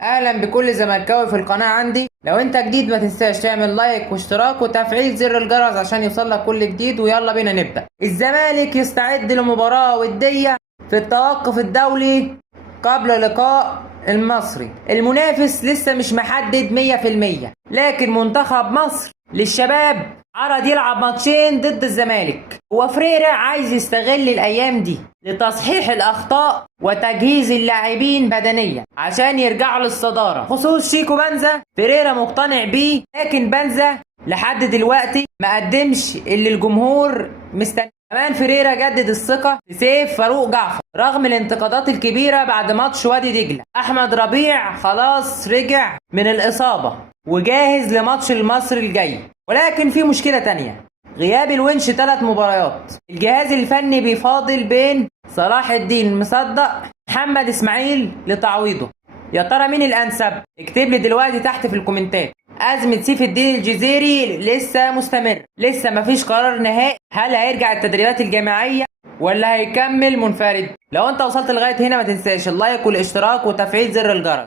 اهلا بكل زملكاوي في القناه عندي. لو انت جديد ما تنساش تعمل لايك واشتراك وتفعيل زر الجرس عشان يوصلك كل جديد. ويلا بينا نبدا. الزمالك يستعد لمباراه وديه في التوقف الدولي قبل لقاء المصري. المنافس لسه مش محدد 100%، لكن منتخب مصر للشباب عرض يلعب ماتشين ضد الزمالك. هو فريرة عايز يستغل الايام دي لتصحيح الاخطاء وتجهيز اللاعبين بدنيا عشان يرجعوا للصدارة. خصوص شيكو بنزا، فريرة مقتنع بيه، لكن بنزا لحد دلوقتي ما قدمش اللي الجمهور مستني. كمان فريرة جدد الثقة في سيف فاروق جعفر رغم الانتقادات الكبيرة بعد ماتش وادي دجلة. أحمد ربيع خلاص رجع من الإصابة وجاهز لماتش المصري الجاي، ولكن في مشكلة تانية: غياب الونش 3 مباريات. الجهاز الفني بيفاضل بين صلاح الدين مصدق محمد إسماعيل لتعويضه. يا ترى مين الأنسب؟ اكتب لي دلوقتي تحت في الكومنتات. أزمة سيف الدين الجزيري لسه مستمر، لسه مفيش قرار نهائي. هل هيرجع التدريبات الجماعية ولا هيكمل منفرد؟ لو انت وصلت لغاية هنا ما تنساش اللايك والاشتراك وتفعيل زر الجرس.